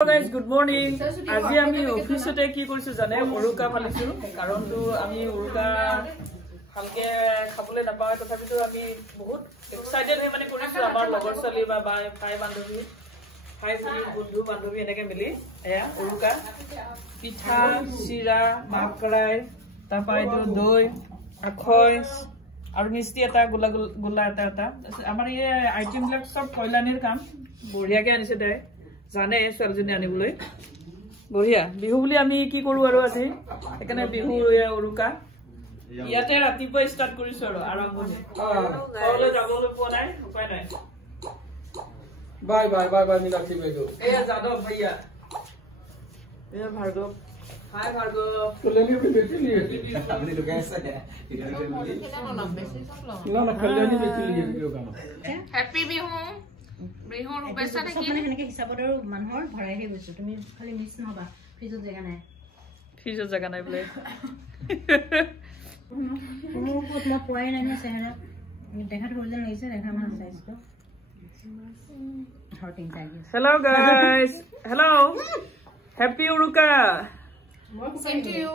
Guys, good morning. আজি আমি অফিসতে কি কৰিছো জানে উৰুকা পালিছো কাৰণটো আমি উৰুকা ভালকে খাবলৈ নাপায় তথাপিতো আমি বহুত এক্সাইটেড হৈ মানে কৰিছো আমাৰ লগৰ চলি বা ভাই বান্ধৱী ভাই ভনী বন্ধু বান্ধৱী এনেকে মিলি এয়া উৰুকা পিঠা চিৰা মাকৰাই তাপাইটো দৈ আখৈ আৰু মিষ্টি এটা গোলা এটা আমাৰ এই আইটেম বিলাক সব কয়লানিৰ কাম বঢ়িয়াকে আনিছে দে জানে ছোৱালীজনী আনিবলৈ বঢ়িয়া বিহু বুলি আমি কি কৰো আৰু আজি এখানে বিহু উৰুকা ইয়াতে ৰাতিপুৱা ষ্টাৰ্ট কৰিছো আৰু আৰম্ভণি ঘৰলৈ যাবলৈ পোৱা নাই উপায় নাই bye bye bye bye Meenakshi বাইদেউ এয়া যাদৱ भैया এয়া ভাৰ্গৱ हाय भार्गव तो ले लियो बेच लिए अपने तो कैसा है ना ना कल्याणी बेच लिए वीडियो का हैप्पी बिहू बिहू रुपेसा ने মানে হেনেকে হিচাপত আৰু মানুহৰ ভৰাই হে গৈছো তুমি খালি মিছ নহবা ফ্ৰিজত জায়গা নাই বোলে মোৰ ক'ত মই পোৱাই নাই নে চেহাৰা দেখাত হ'ল যেন লাগিছে দেখা মান চাইছো হটিং টাইগেছ hello guys hello happy uruka Same to you.